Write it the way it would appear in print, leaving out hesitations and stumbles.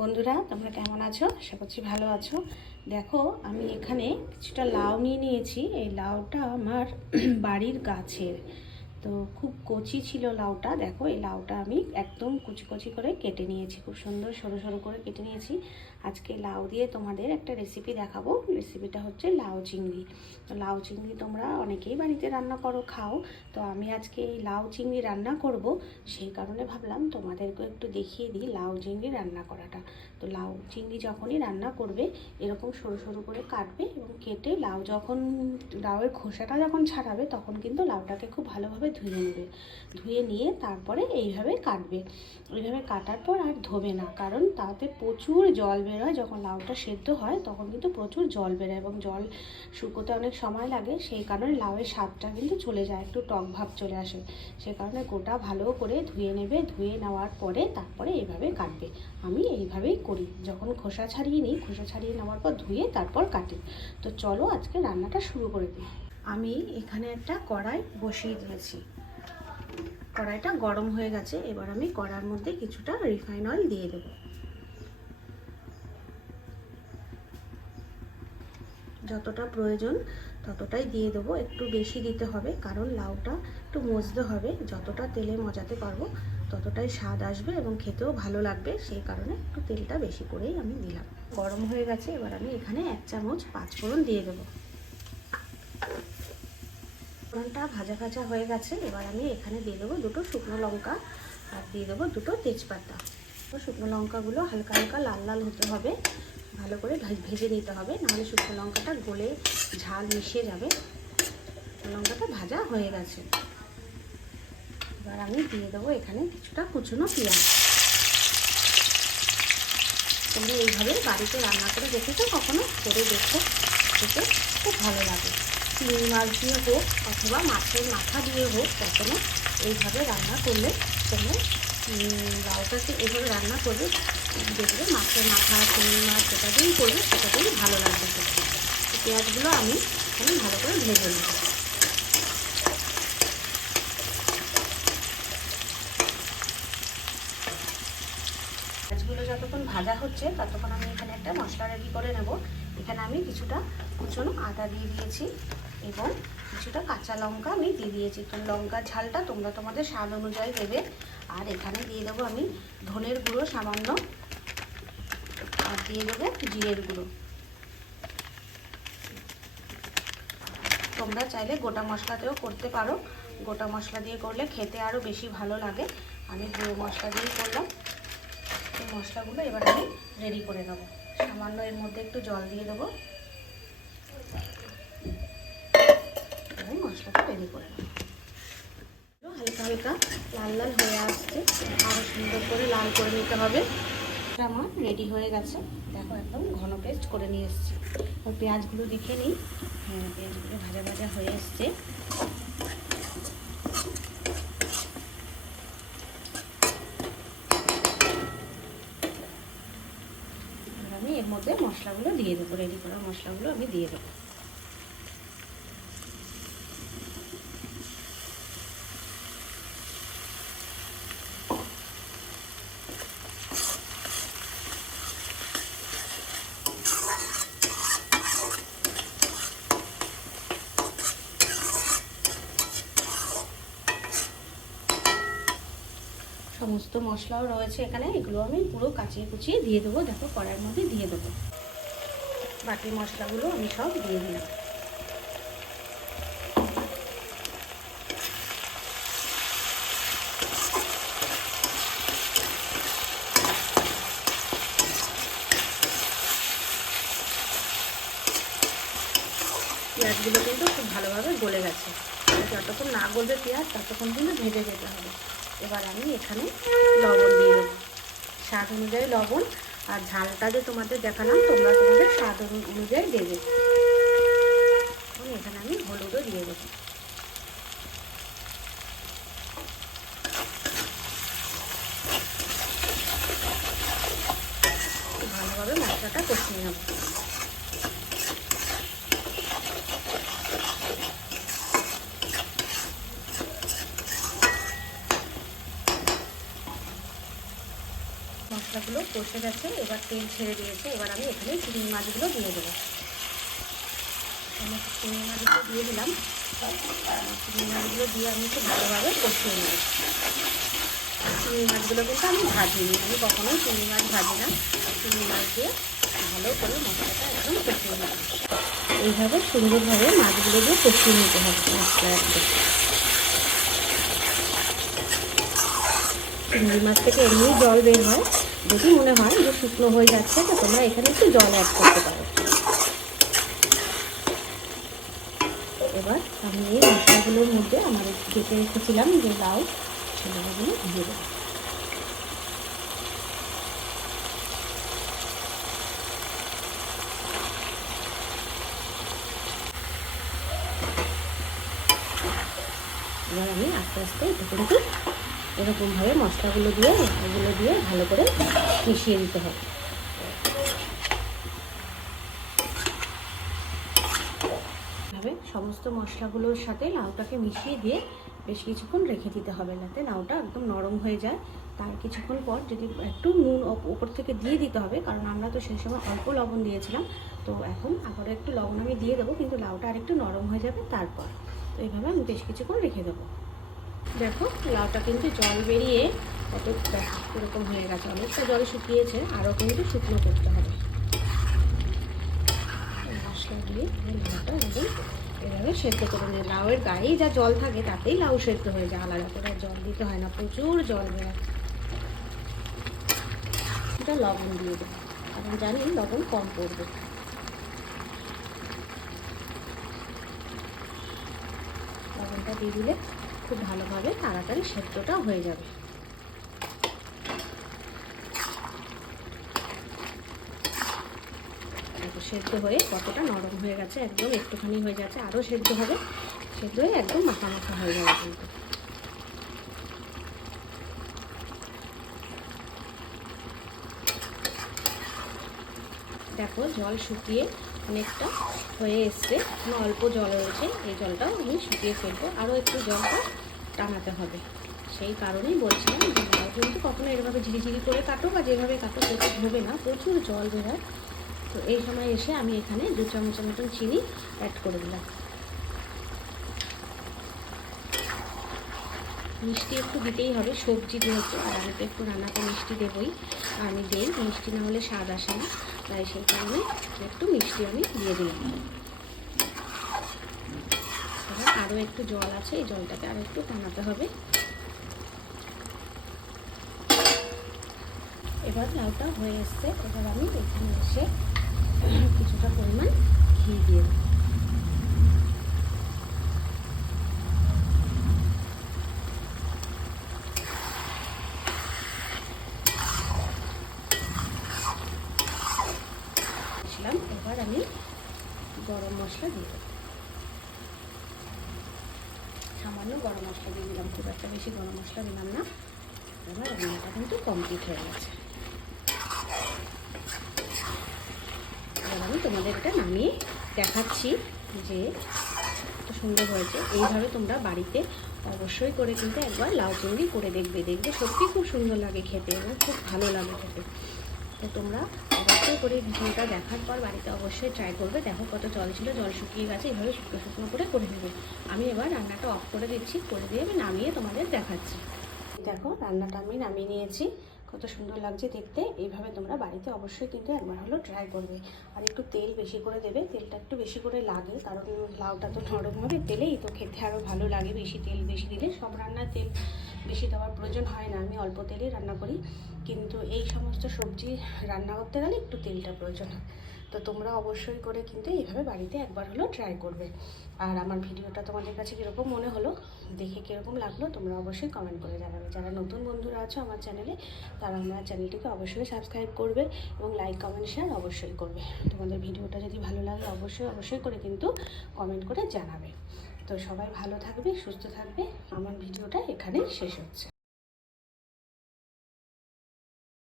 বন্ধুরা, তোমরা কেমন আছো? আশা করছি ভালো আছো। দেখো, আমি এখানে কিছুটা লাউ নিয়ে নিয়েছি। এই লাউটা আমার বাড়ির গাছের, তো খুব কচি ছিল লাউটা। দেখো, এই লাউটা আমি একদম কুচি কুচি করে কেটে নিয়েছি, খুব সুন্দর সরু সরু করে কেটে নিয়েছি। আজকে লাউ দিয়ে তোমাদের একটা রেসিপি দেখাবো। রেসিপিটা হচ্ছে লাউ চিংড়ি। তো লাউ চিংড়ি তোমরা অনেকেই বাড়িতে রান্না করো, খাও। তো আমি আজকে এই লাউ চিংড়ি রান্না করব, সেই কারণে ভাবলাম তোমাদেরকে একটু দেখিয়ে দিই লাউ চিংড়ি রান্না করাটা। তো লাউ চিংড়ি যখনই রান্না করবে, এরকম সরু সরু করে কাটবে এবং কেটে লাউয়ের খোসাটা যখন ছাড়াবে, তখন কিন্তু লাউটাকে খুব ভালোভাবে ধুয়ে নেবে। ধুয়ে নিয়ে তারপরে এইভাবে কাটবে। এইভাবে কাটার পর আর ধোবে না, কারণ তাতে প্রচুর জল বেরোয়। যখন লাউটা সেদ্ধ হয় তখন কিন্তু প্রচুর জল বেরোয় এবং জল শুকোতে অনেক সময় লাগে। সেই কারণে লাউয়ের স্বাদটা কিন্তু চলে যায়, একটু টক ভাব চলে আসে। সে কারণে গোটা ভালো করে ধুয়ে নেবে। ধুয়ে নেওয়ার পরে তারপরে এইভাবে কাটবে। আমি এইভাবেই করি, যখন খোসা ছাড়িয়ে নিই, খোসা ছাড়িয়ে নেওয়ার পর ধুয়ে তারপর কাটি। তো চলো আজকে রান্নাটা শুরু করে দিই। আমি এখানে একটা কড়াই বসিয়ে দিয়েছি। কড়াইটা গরম হয়ে গেছে। এবার আমি কড়াইয়ের মধ্যে কিছুটা রিফাইন অয়েল দিয়ে দেবো। যতটা প্রয়োজন ততটাই দিয়ে দেবো। একটু বেশি দিতে হবে, কারণ লাউটা একটু মজতে হবে। যতটা তেলে মজাতে পারবো ততটাই স্বাদ আসবে এবং খেতেও ভালো লাগবে। সেই কারণে একটু তেলটা বেশি করেই আমি দিলাম। গরম হয়ে গেছে। এবার আমি এখানে 1 চামচ পাঁচফোড়ন দিয়ে দেবো। ফোড়নটা ভাজা ভাজা হয়ে গেছে। এবার আমি এখানে দিয়ে দেবো 2টো শুকনো লঙ্কা আর দিয়ে দেবো 2টো তেজপাতা। শুকনো লঙ্কাগুলো হালকা হালকা লাল লাল হতে হবে, ভালো করে ভেজে নিতে হবে, নাহলে শুকনো লঙ্কাটা গলে ঝাল মিশিয়ে যাবে। লঙ্কাটা ভাজা হয়ে গেছে। এবার আমি দিয়ে দেবো এখানে কিছুটা কুচনো পেঁয়াজ। তোমরা এইভাবে বাড়িতে রান্না করে দেখেছো কখনো? করে দেখো, খেতে খুব ভালো লাগে। চিংড়ি মাছ দিয়ে হোক অথবা মাছের মাথা দিয়ে হোক, কখনো এইভাবে রান্না করলে তোমরা লাউটাকে এইভাবে রান্না করবে, দেখবে মাছের মাথা, চিংড়ি মাছ যেটা দিয়েই করবে সেটা দিয়েই ভালো লাগবে খেতে। পেঁয়াজগুলো আমি এখানে ভালো করে ভেজে নেব। পেঁয়াজগুলো যতক্ষণ ভাজা হচ্ছে ততক্ষণ আমি এখানে একটা মশলা রেডি করে নেব। এখানে আমি কিছুটা কুচনো আদা দিয়ে দিয়েছি এবং কিছুটা কাঁচা লঙ্কা আমি দিয়ে দিয়েছি। তো লঙ্কার ঝালটা তোমরা তোমাদের স্বাদ অনুযায়ী দেবে। আর এখানে দিয়ে দেবো আমি ধনের গুঁড়ো সামান্য, আর দিয়ে দেবো জিরের গুঁড়ো। তোমরা চাইলে গোটা মশলাতেও করতে পারো। গোটা মশলা দিয়ে করলে খেতে আরও বেশি ভালো লাগে। আমি গুঁড়ো মশলা দিয়েই করলাম। এই মশলাগুলো এবার আমি রেডি করে নেবো। সামান্য এর মধ্যে একটু জল দিয়ে দেবো এবং মশলাটা রেডি করে নেবো। হালকা হালকা লাল লাল হয়ে আসছে, আরও সুন্দর করে লাল করে নিতে হবে। আমার রেডি হয়ে গেছে। দেখো, একদম ঘন পেস্ট করে নিয়ে এসেছি। আর পেঁয়াজগুলো দেখে নিই। হ্যাঁ, পেঁয়াজগুলো ভাজা ভাজা হয়ে এসছে। আমি এর মধ্যে মশলাগুলো দিয়ে দেবো। রেডি করা মশলাগুলো আমি দিয়ে দেবো। সমস্ত মশলাও রয়েছে এখানে, এগুলো আমি পুরো কাচিয়ে কুচিয়ে দিয়ে দেবো। দেখো, কড়াইয়ের মধ্যে দিয়ে দেবো। বাকি মশলাগুলো আমি সব দিয়ে দিলাম। পেঁয়াজগুলো কিন্তু খুব ভালোভাবে গলে গেছে। যতক্ষণ না গলবে পেঁয়াজ ততক্ষণ কিন্তু ভেজে যেতে হবে। এবার আমি এখানে লবণ দিয়ে দেবো, স্বাদ অনুযায়ী লবণ। আর ঝালটা যে তোমাদের দেখালাম, তোমরা তোমাদের স্বাদ অনুযায়ী দেবে। এবং এখানে আমি হলুদও দিয়ে দেবো। ভালোভাবে মশলাটা কষিয়ে নেব। মশলাগুলো কষে গেছে, এবার তেল ছেড়ে দিয়েছে। এবার আমি এখানে চিংড়ি মাছগুলো দিয়ে দেবো। আমি চিংড়ি মাছগুলো দিয়ে দিলাম। চিংড়ি মাছগুলো দিয়ে আমি একটু ভালোভাবে কষিয়ে নেব। চিংড়ি মাছগুলো কিন্তু আমি ভাজিনি, আমি কখনোই চিংড়ি মাছ ভাজি না। চিংড়ি মাছ দিয়ে ভালো করে মশলাটা একদম কষিয়ে নেব। এইভাবে সুন্দরভাবে মাছগুলো দিয়ে কষিয়ে নিতে হবে মশলা একদম। চিংড়ি মাছ থেকে এমনি জল বের হয়, যদি মনে হয় যে শুকনো হয়ে যাচ্ছে তো তোমরা এখানে একটু জল অ্যাড করতে পারো। এবার আমি এই মশলাগুলোর মধ্যে আমার কেটে রেখেছিলাম যে লাউ, সেগুলো দিয়ে দেবো। এবার আমি আস্তে আস্তে এটা কিন্তু এরকমভাবে মশলাগুলো দিয়ে এগুলো দিয়ে ভালো করে মিশিয়ে দিতে হবে। এভাবে সমস্ত মশলাগুলোর সাথে লাউটাকে মিশিয়ে দিয়ে বেশ কিছুক্ষণ রেখে দিতে হবে, যাতে লাউটা একদম নরম হয়ে যায়। তার কিছুক্ষণ পর যদি একটু নুন ওপর থেকে দিয়ে দিতে হবে, কারণ আমরা তো সেই সময় অল্প লবণ দিয়েছিলাম। তো এখন আবারও একটু লবণ আমি দিয়ে দেবো, কিন্তু লাউটা আরেকটু নরম হয়ে যাবে তারপর। তো এইভাবে আমি বেশ কিছুক্ষণ রেখে দেবো। দেখো লাউটা কিন্তু জল বেরিয়ে কত এরকম হয়ে গেছে, অনেকটা জল শুকিয়েছে, আরও কিন্তু শুকনো করতে হবে। মশলা দিয়ে লাউটা একদম এভাবে সেদ্ধ করে নিয়ে, লাউয়ের গায়েই যা জল থাকে তাতেই লাউ সেদ্ধ হয়ে যায়, আলাদা করে জল দিতে হয় না, প্রচুর জল বেরোয়। এটা লবণ দিয়ে দেবো, কারণ জানি লবণ কম পড়বে। লবণটা দিয়ে দিলে খুব ভালোভাবে তাড়াতাড়ি সেদ্ধটা হয়ে যাবে। সেদ্ধ হয়ে কতটা নরম হয়ে গেছে, একদম একটুখানি হয়ে যাচ্ছে, আরও সেদ্ধ হবে, সেদ্ধ হয়ে একদম মাখা মাখা হয়ে যাবে। কিন্তু দেখো জল শুকিয়ে অনেকটা হয়ে এসছে, অল্প জল রয়েছে, এই জলটাও আমি শুকিয়ে ফেলবো, আরও একটু জলটা টানাতে হবে। সেই কারণেই বলছিলাম যে লাউ কিন্তু কখনো এরভাবে ঝিরিঝিরি করে কাটো বা যেভাবে কাটো সেটা ধোবে না, প্রচুর জল বেরোয়। তো এই সময় এসে আমি এখানে 2 চামচের মতন চিনি অ্যাড করে দিলাম। মিষ্টি একটু দিতেই হবে, সবজি যেহেতু, আর আমি তো একটু রান্নাতে মিষ্টি দেবই, আর আমি দিই, মিষ্টি না হলে স্বাদ আসে না, তাই সেই কারণে একটু মিষ্টি আমি দিয়ে দিলাম। এবার আরও একটু জল আছে, এই জলটাকে আরও একটু টানাতে হবে। এবার লাউটা হয়ে এসছে, এবার আমি এখানে এসে কিছুটা পরিমাণ ঘি দিয়ে দেবো। এবার আমি গরম মশলা দিয়ে দেবো, সামান্য গরম মশলা দিয়ে দিলাম, খুব একটা বেশি গরম মশলা দিলাম না। এবার রান্নাটা কিন্তু কমপ্লিট হয়ে গেছে। এবার আমি তোমাদের এটা নামিয়ে দেখাচ্ছি যে কত সুন্দর হয়েছে। এইভাবে তোমরা বাড়িতে অবশ্যই করে কিন্তু একবার লাউ চিংড়ি করে দেখবে, দেখবে সত্যি খুব সুন্দর লাগে খেতে এবং খুব ভালো লাগে খেতে। তো তোমরা অবশ্যই করে ভিডিওটা দেখার পর বাড়িতে অবশ্যই ট্রাই করবে। দেখো কত জল ছিল, জল শুকিয়ে গেছে, এইভাবে শুকনো শুকনো করে নেবে। আমি এবার রান্নাটা অফ করে দিচ্ছি, করে দিয়ে আমি নামিয়ে তোমাদের দেখাচ্ছি। দেখো রান্নাটা আমি নামিয়ে নিয়েছি, কত সুন্দর লাগছে দেখতে। এইভাবে তোমরা বাড়িতে অবশ্যই কিন্তু একবার হলেও ট্রাই করবে। আর একটু তেল বেশি করে দেবে, তেলটা একটু বেশি করে লাগে, কারণ লাউটা তো নরম হবে তেলেই, তো খেতে আরও ভালো লাগে। বেশি তেল বেশি দিলে, সব রান্নায় তেল বেশি দেওয়ার প্রয়োজন হয় না, আমি অল্প তেলেই রান্না করি, কিন্তু এই সমস্ত সবজি রান্না করতে গেলে একটু তেলটা প্রয়োজন হয়। তো তোমরা অবশ্যই করে কিন্তু এইভাবে বাড়িতে একবার হলেও ট্রাই করবে। আর আমার ভিডিওটা তোমাদের কাছে কীরকম মনে হলো, দেখে কীরকম লাগলো, তোমরা অবশ্যই কমেন্ট করে জানাবে। যারা নতুন বন্ধুরা আছো আমার চ্যানেলে, তারা আমার চ্যানেলটিকে অবশ্যই সাবস্ক্রাইব করবে এবং লাইক কমেন্ট শেয়ার অবশ্যই করবে। তোমাদের ভিডিওটা যদি ভালো লাগে অবশ্যই করে কিন্তু কমেন্ট করে জানাবে। তো সবাই ভালো থাকবে, সুস্থ থাকবে। আমার ভিডিওটা এখানেই শেষ হচ্ছে।